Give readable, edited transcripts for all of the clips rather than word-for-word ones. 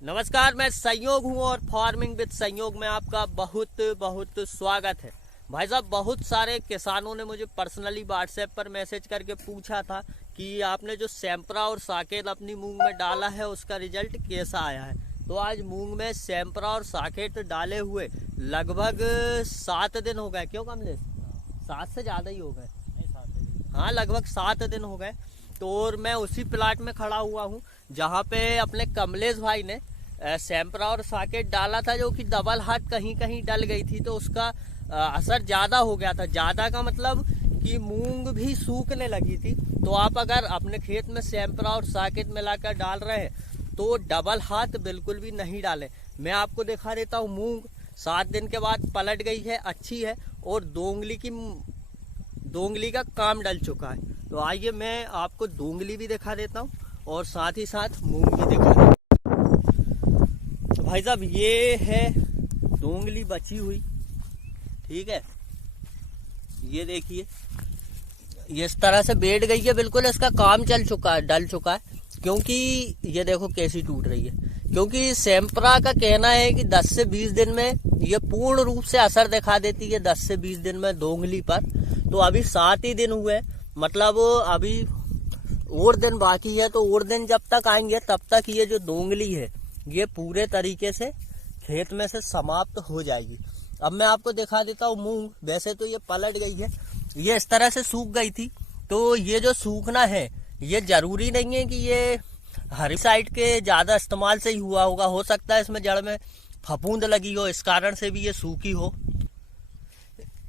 नमस्कार, मैं संयोग हूँ और फार्मिंग विद संयोग में आपका बहुत बहुत स्वागत है। भाई साहब, बहुत सारे किसानों ने मुझे पर्सनली व्हाट्सएप पर मैसेज करके पूछा था कि आपने जो सैंपरा और साकेत अपनी मूंग में डाला है उसका रिजल्ट कैसा आया है। तो आज मूंग में सैंपरा और साकेत डाले हुए लगभग 7 दिन हो गए। क्यों कमलेश? 7 से ज़्यादा ही हो गए। हाँ, लगभग 7 दिन हो गए। तो और मैं उसी प्लाट में खड़ा हुआ हूँ जहाँ पे अपने कमलेश भाई ने सैंपरा और साकेत डाला था, जो कि डबल हाथ कहीं कहीं डल गई थी। तो उसका असर ज़्यादा हो गया था। ज़्यादा का मतलब कि मूंग भी सूखने लगी थी। तो आप अगर अपने खेत में सैंपरा और साकेत मिलाकर डाल रहे हैं तो डबल हाथ बिल्कुल भी नहीं डालें। मैं आपको दिखा देता हूँ, मूंग 7 दिन के बाद पलट गई है, अच्छी है और दोंगली का काम डल चुका है। तो आइए मैं आपको दोंगली भी दिखा देता हूँ और साथ ही साथ मूंग भी दिखा देता हूँ। तो भाई साहब, ये है दोंगली बची हुई, ठीक है। ये देखिए, ये इस तरह से बैठ गई है, बिल्कुल इसका काम चल चुका है, डल चुका है। क्योंकि ये देखो कैसी टूट रही है। क्योंकि सैंपरा का कहना है कि 10 से 20 दिन में ये पूर्ण रूप से असर दिखा देती है, 10 से 20 दिन में दोंगली पर। तो अभी 7 ही दिन हुए, मतलब अभी और दिन बाकी है। तो और दिन जब तक आएंगे तब तक ये जो दोंगली है ये पूरे तरीके से खेत में से समाप्त हो जाएगी। अब मैं आपको दिखा देता हूँ मूंग। वैसे तो ये पलट गई है, ये इस तरह से सूख गई थी। तो ये जो सूखना है ये जरूरी नहीं है कि ये हर्बिसाइड के ज्यादा इस्तेमाल से ही हुआ होगा। हो सकता है इसमें जड़ में फफूंद लगी हो, इस कारण से भी ये सूखी हो।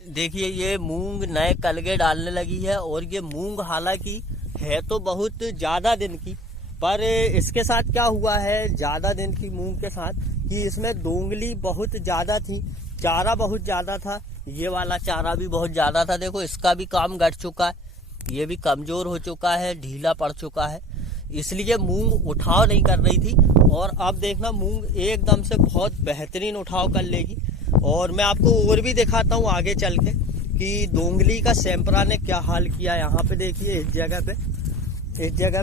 देखिए, ये मूंग नए कलगे डालने लगी है और ये मूंग हालांकि है तो बहुत ज्यादा दिन की, पर इसके साथ क्या हुआ है ज्यादा दिन की मूंग के साथ कि इसमें दोंगली बहुत ज्यादा थी, चारा बहुत ज्यादा था। ये वाला चारा भी बहुत ज्यादा था। देखो, इसका भी काम घट चुका है, ये भी कमजोर हो चुका है, ढीला पड़ चुका है। इसलिए मूंग उठाव नहीं कर रही थी। और अब देखना, मूंग एकदम से बहुत बेहतरीन उठाव कर लेगी। और मैं आपको और भी दिखाता हूँ आगे चल के कि दोंगली का सैंपरा ने क्या हाल किया। यहाँ पे देखिए, इस जगह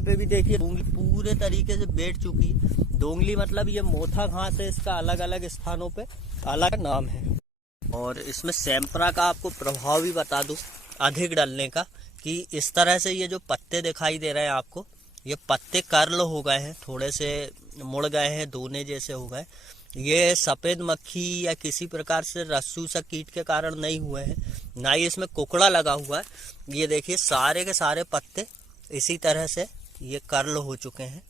पे भी देखिए, दोंगली पूरे तरीके से बैठ चुकी है। दोंगली मतलब ये मोथा घास है, इसका अलग अलग स्थानों पे अलग नाम है। और इसमें सैंपरा का आपको प्रभाव भी बता दूं अधिक डलने का, कि इस तरह से ये जो पत्ते दिखाई दे रहे हैं आपको, ये पत्ते कर्ल हो गए हैं, थोड़े से मुड़ गए हैं, दोने जैसे हो गए। ये सफेद मक्खी या किसी प्रकार से रस्सू सा कीट के कारण नहीं हुए हैं, ना ही इसमें कुकड़ा लगा हुआ है। ये देखिए, सारे के सारे पत्ते इसी तरह से ये कर्ल हो चुके हैं।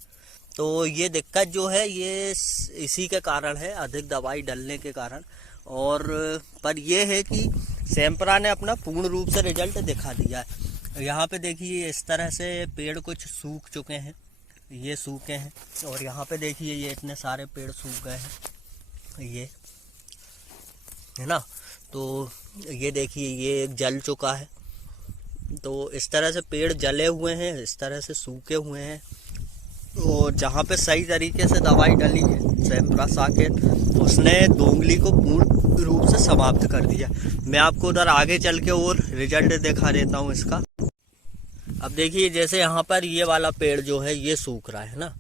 तो ये दिक्कत जो है ये इसी के कारण है, अधिक दवाई डलने के कारण। और पर यह है कि सैंपरा ने अपना पूर्ण रूप से रिजल्ट दिखा दिया है। यहाँ पे देखिए, इस तरह से पेड़ कुछ सूख चुके हैं, ये सूखे हैं। और यहाँ पे देखिए, ये इतने सारे पेड़ सूख गए हैं, ये है ना। तो ये देखिए, ये जल चुका है। तो इस तरह से पेड़ जले हुए हैं, इस तरह से सूखे हुए हैं। और जहाँ पे सही तरीके से दवाई डली है सैंपरा साकेत, उसने दोंगली को पूर्ण रूप से समाप्त कर दिया। मैं आपको उधर आगे चल के और रिजल्ट दिखा देता हूँ इसका। अब देखिए, जैसे यहाँ पर ये वाला पेड़ जो है ये सूख रहा है ना,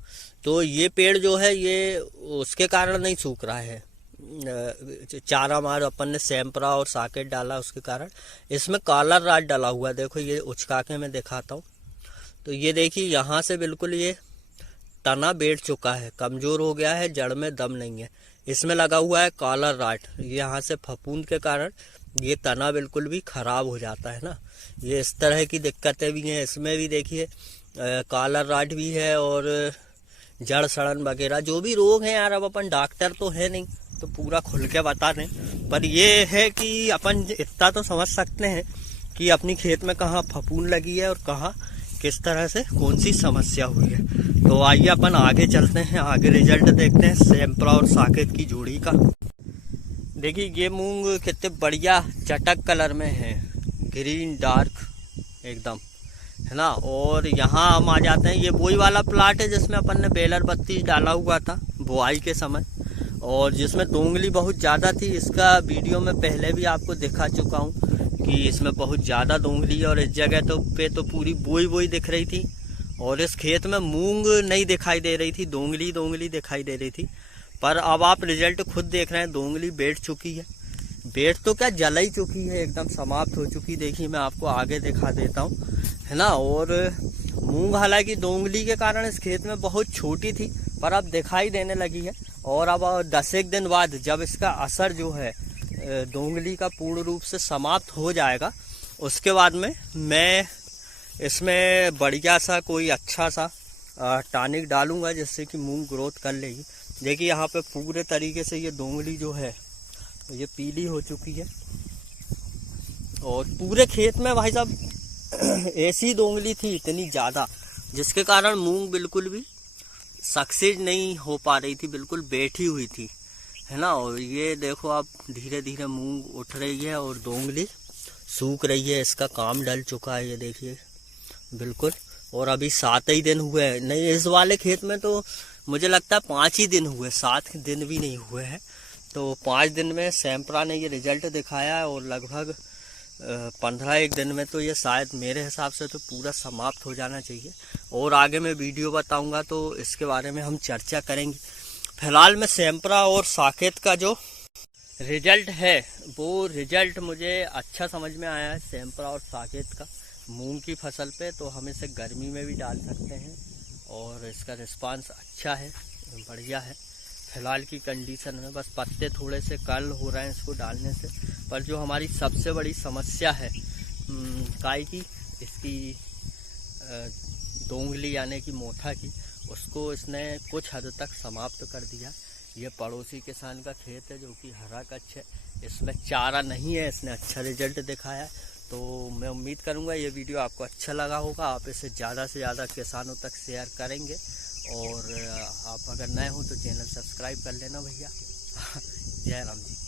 तो ये पेड़ जो है ये उसके कारण नहीं सूख रहा है, चारा मार अपन ने सैंपरा और साकेत डाला उसके कारण। इसमें काला राज डला हुआ है। देखो, ये उचका के मैं दिखाता हूँ। तो ये देखिए, यहाँ से बिल्कुल ये तना बैठ चुका है, कमजोर हो गया है, जड़ में दम नहीं है। इसमें लगा हुआ है काला राट। यहाँ से फफूंद के कारण ये तना बिल्कुल भी खराब हो जाता है ना। ये इस तरह की दिक्कतें भी हैं। इसमें भी देखिए, काला राट भी है और जड़ सड़न वगैरह जो भी रोग हैं। यार, अब अपन डॉक्टर तो है नहीं तो पूरा खुल के बता दें, पर ये है कि अपन इतना तो समझ सकते हैं कि अपनी खेत में कहाँ फफूंद लगी है और कहाँ किस तरह से कौन सी समस्या हुई है। तो आइए अपन आगे चलते हैं, आगे रिजल्ट देखते हैं सैंपरा और साकेत की जोड़ी का। देखिए, ये मूंग कितने बढ़िया चटक कलर में है, ग्रीन डार्क एकदम, है ना। और यहाँ हम आ जाते हैं, ये वही वाला प्लाट है जिसमें अपन ने बेलर 32 डाला हुआ था बुआई के समय, और जिसमें दोंगली बहुत ज़्यादा थी। इसका वीडियो में पहले भी आपको दिखा चुका हूँ कि इसमें बहुत ज़्यादा दोंगली है। और इस जगह तो पूरी बोई दिख रही थी और इस खेत में मूंग नहीं दिखाई दे रही थी, दोंगली दोंगली दिखाई दे रही थी। पर अब आप रिजल्ट खुद देख रहे हैं, दोंगली बैठ चुकी है। बैठ तो क्या, जल ही चुकी है, एकदम समाप्त हो चुकी। देखिए मैं आपको आगे दिखा देता हूँ, है ना। और मूंग हालांकि दोंगली के कारण इस खेत में बहुत छोटी थी, पर अब दिखाई देने लगी है। और अब 10 दिन बाद जब इसका असर जो है दोंगली का पूर्ण रूप से समाप्त हो जाएगा, उसके बाद में मैं इसमें बढ़िया सा कोई अच्छा सा टॉनिक डालूंगा, जिससे कि मूंग ग्रोथ कर लेगी। देखिए यहाँ पे पूरे तरीके से ये दोंगली जो है ये पीली हो चुकी है। और पूरे खेत में भाई साहब ऐसी दोंगली थी इतनी ज़्यादा, जिसके कारण मूंग बिल्कुल भी सक्सेस नहीं हो पा रही थी, बिल्कुल बैठी हुई थी, है ना। और ये देखो आप धीरे धीरे मूंग उठ रही है और दोंगली सूख रही है, इसका काम डल चुका है, ये देखिए बिल्कुल। और अभी 7 ही दिन हुए हैं, नहीं इस वाले खेत में तो मुझे लगता है 5 ही दिन हुए, 7 दिन भी नहीं हुए हैं। तो 5 दिन में सैंपरा ने ये रिजल्ट दिखाया है, और लगभग 15 दिन में तो ये शायद मेरे हिसाब से तो पूरा समाप्त हो जाना चाहिए। और आगे मैं वीडियो बताऊंगा तो इसके बारे में हम चर्चा करेंगे। फिलहाल में सैंपरा और साकेत का जो रिजल्ट है वो रिजल्ट मुझे अच्छा समझ में आया है, सैंपरा और साकेत का मूंग की फसल पे। तो हम इसे गर्मी में भी डाल सकते हैं और इसका रिस्पांस अच्छा है, बढ़िया है। फिलहाल की कंडीशन में बस पत्ते थोड़े से कर्ल हो रहे हैं इसको डालने से। पर जो हमारी सबसे बड़ी समस्या है काय की, इसकी दोंगली यानी कि मोथा की, उसको इसने कुछ हद तक समाप्त कर दिया। ये पड़ोसी किसान का खेत है जो कि हरा कच्छ है, इसमें चारा नहीं है, इसने अच्छा रिजल्ट दिखाया है। तो मैं उम्मीद करूंगा ये वीडियो आपको अच्छा लगा होगा, आप इसे ज़्यादा से ज़्यादा किसानों तक शेयर करेंगे। और आप अगर नए हो तो चैनल सब्सक्राइब कर लेना भैया। जय राम जी।